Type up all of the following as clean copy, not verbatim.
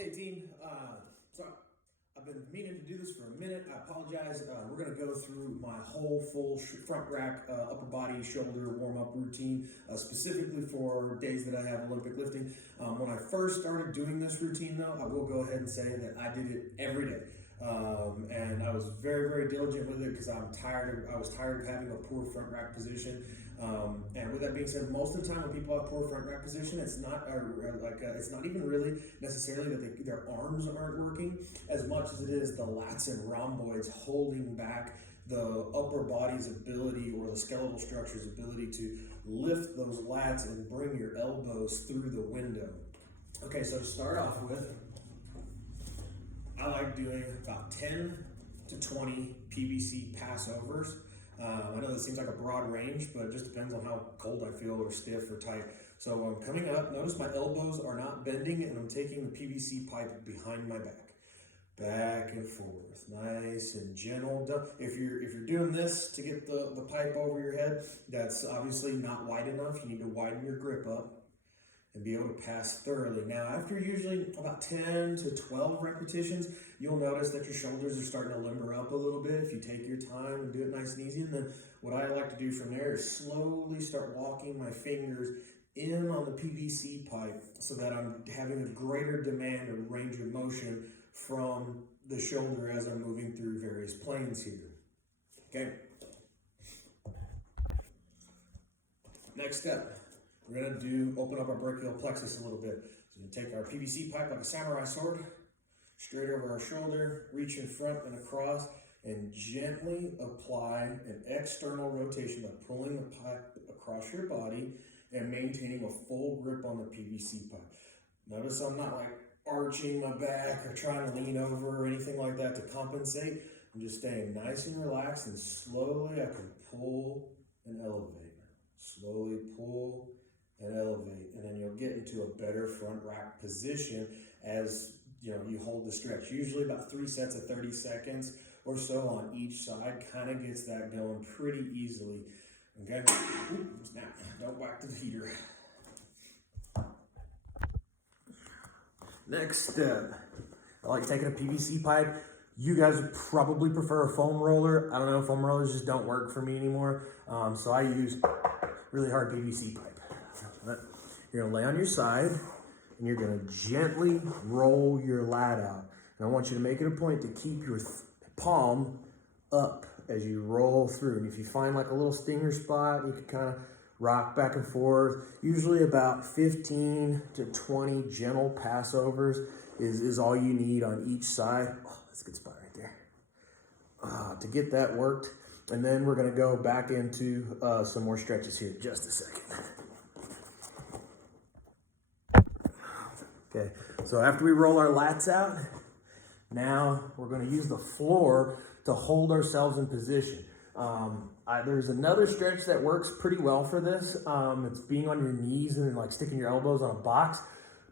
Hey team, so I've been meaning to do this for a minute. I apologize. We're going to go through my whole full front rack, upper body, shoulder warm-up routine, specifically for days that I have Olympic lifting. When I first started doing this routine though, I will go ahead and say that I did it every day. And I was very, very diligent with it because I was tired of having a poor front rack position. And with that being said, most of the time when people have poor front rack position, it's not it's not even really necessarily that their arms aren't working as much as it is the lats and rhomboids holding back the upper body's ability or the skeletal structure's ability to lift those lats and bring your elbows through the window. Okay, so to start off with, I like doing about 10 to 20 PVC Passovers. I know this seems like a broad range, but it just depends on how cold I feel or stiff or tight. So I'm coming up, notice my elbows are not bending and I'm taking the PVC pipe behind my back and forth, nice and gentle. If you're doing this to get the pipe over your head, that's obviously not wide enough. You need to widen your grip up and be able to pass thoroughly. Now, after usually about 10 to 12 repetitions, you'll notice that your shoulders are starting to limber up a little bit if you take your time and do it nice and easy. And then what I like to do from there is slowly start walking my fingers in on the PVC pipe so that I'm having a greater demand of range of motion from the shoulder as I'm moving through various planes here. Okay. Next step. We're going to open up our brachial plexus a little bit. So we take our PVC pipe like a samurai sword, straight over our shoulder, reach in front and across, and gently apply an external rotation by pulling the pipe across your body and maintaining a full grip on the PVC pipe. Notice I'm not like arching my back or trying to lean over or anything like that to compensate. I'm just staying nice and relaxed, and slowly I can pull and elevate. Slowly pull and elevate, and then you'll get into a better front rack position as you hold the stretch. Usually about 3 sets of 30 seconds or so on each side kind of gets that going pretty easily. Okay, now don't whack the heater. Next step, I like taking a PVC pipe. You guys would probably prefer a foam roller. I don't know, foam rollers just don't work for me anymore. So I use really hard PVC pipe. You're gonna lay on your side and you're gonna gently roll your lat out. And I want you to make it a point to keep your palm up as you roll through. And if you find like a little stinger spot, you can kind of rock back and forth. Usually about 15 to 20 gentle passovers is all you need on each side. Oh, that's a good spot right there. To get that worked. And then we're gonna go back into some more stretches here in just a second. Okay, so after we roll our lats out, now we're going to use the floor to hold ourselves in position. There's another stretch that works pretty well for this. It's being on your knees and like sticking your elbows on a box.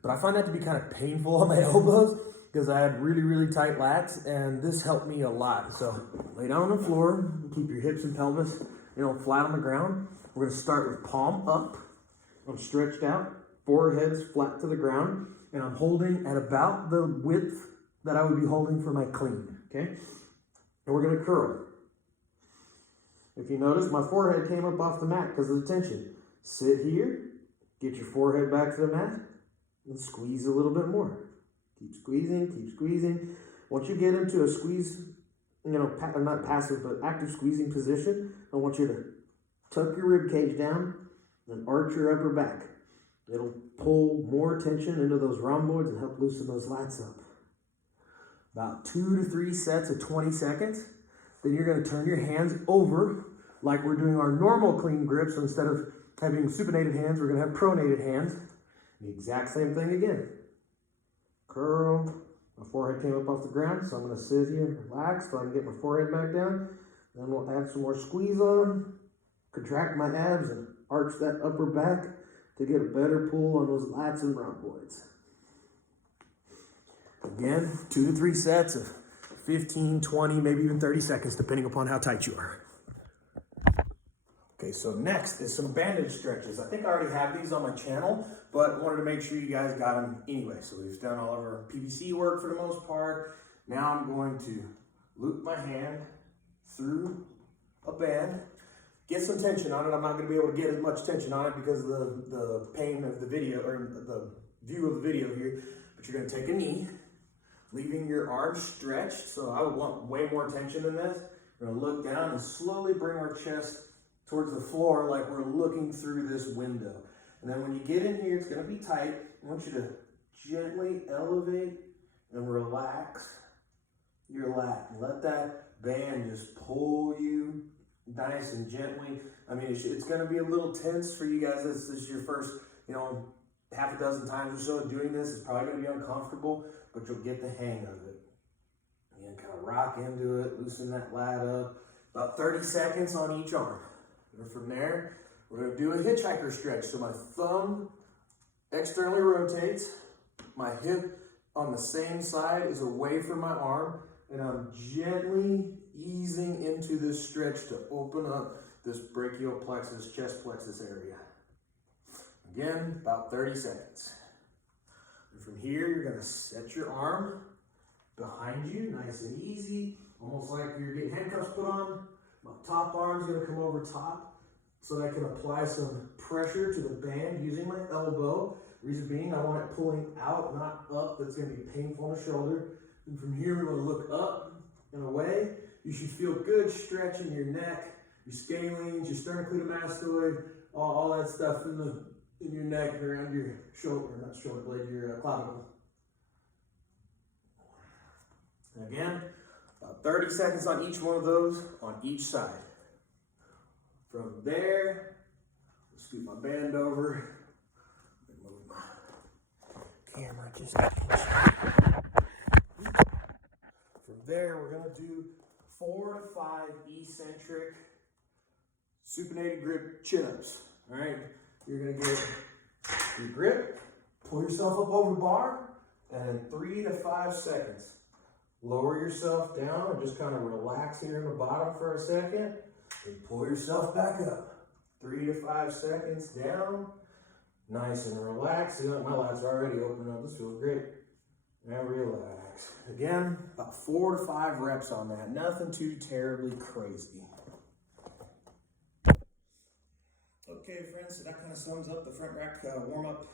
But I find that to be kind of painful on my elbows because I had really, really tight lats, and this helped me a lot. So lay down on the floor, keep your hips and pelvis flat on the ground. We're going to start with palm up. I'm stretched out, forehead's flat to the ground. And I'm holding at about the width that I would be holding for my clean, okay? And we're gonna curl. If you notice, my forehead came up off the mat because of the tension. Sit here, get your forehead back to the mat, and squeeze a little bit more. Keep squeezing, keep squeezing. Once you get into a squeeze, not passive, but active squeezing position, I want you to tuck your rib cage down and arch your upper back. It'll pull more tension into those rhomboids and help loosen those lats up. About 2 to 3 sets of 20 seconds. Then you're going to turn your hands over like we're doing our normal clean grip. So instead of having supinated hands, we're going to have pronated hands. The exact same thing again. Curl. My forehead came up off the ground, so I'm going to sit here, relax, so I can get my forehead back down. Then we'll add some more squeeze on, contract my abs, and arch that upper back to get a better pull on those lats and rhomboids. Again, 2 to 3 sets of 15, 20, maybe even 30 seconds, depending upon how tight you are. Okay, Okay, so next is some bandage stretches. I think I already have these on my channel, but wanted to make sure you guys got them anyway. So we've done all of our PVC work for the most part. Now I'm going to loop my hand through a band, get some tension on it. I'm not going to be able to get as much tension on it because of the pain of the video, or the view of the video here. But you're going to take a knee, leaving your arms stretched. So I would want way more tension than this. We're going to look down and slowly bring our chest towards the floor like we're looking through this window. And then when you get in here, it's going to be tight. I want you to gently elevate and relax your lat. Let that band just pull you nice and gently. I mean, it's going to be a little tense for you guys. This is your first, half a dozen times or so doing this. It's probably going to be uncomfortable, but you'll get the hang of it. And kind of rock into it, loosen that lat up. About 30 seconds on each arm. And from there, we're going to do a hitchhiker stretch. So my thumb externally rotates. My hip on the same side is away from my arm. And I'm gently easing into this stretch to open up this brachial plexus, chest plexus area. Again, about 30 seconds. And from here, you're going to set your arm behind you, nice and easy, almost like you're getting handcuffs put on. My top arm's going to come over top so that I can apply some pressure to the band using my elbow. Reason being, I want it pulling out, not up. That's going to be painful on the shoulder. And from here, we're going to look up and away. You should feel good stretching your neck, your scalenes, your sternocleidomastoid, all that stuff in your neck and around your shoulder, not shoulder blade, your clavicle. And again, about 30 seconds on each one of those on each side. From there, I'll scoot my band over. Move my camera just a inch. From there, we're going to do 4 to 5 eccentric supinated grip chin-ups. All right, you're going to get your grip, pull yourself up over the bar, and in 3 to 5 seconds, lower yourself down and just kind of relax here in the bottom for a second, and pull yourself back up. 3 to 5 seconds down, nice and relaxed. See, my lats are already opening up. This feels great. And relax. Again, about 4 to 5 reps on that. Nothing too terribly crazy. Okay, friends, so that kind of sums up the front rack warm-up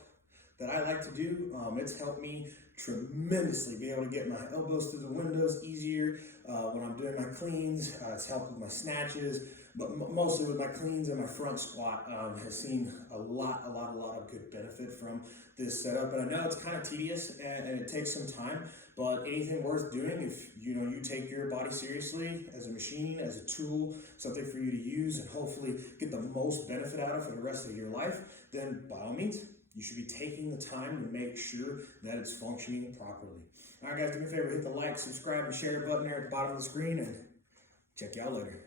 that I like to do. It's helped me tremendously be able to get my elbows through the windows easier when I'm doing my cleans. It's helped with my snatches, but mostly with my cleans and my front squat. Has seen a lot of good benefit from this setup. And I know it's kind of tedious and it takes some time, but anything worth doing if you take your body seriously as a machine, as a tool, something for you to use and hopefully get the most benefit out of for the rest of your life, then by all means, you should be taking the time to make sure that it's functioning properly. All right, guys, do me a favor, hit the like, subscribe, and share button there at the bottom of the screen, and check you out later.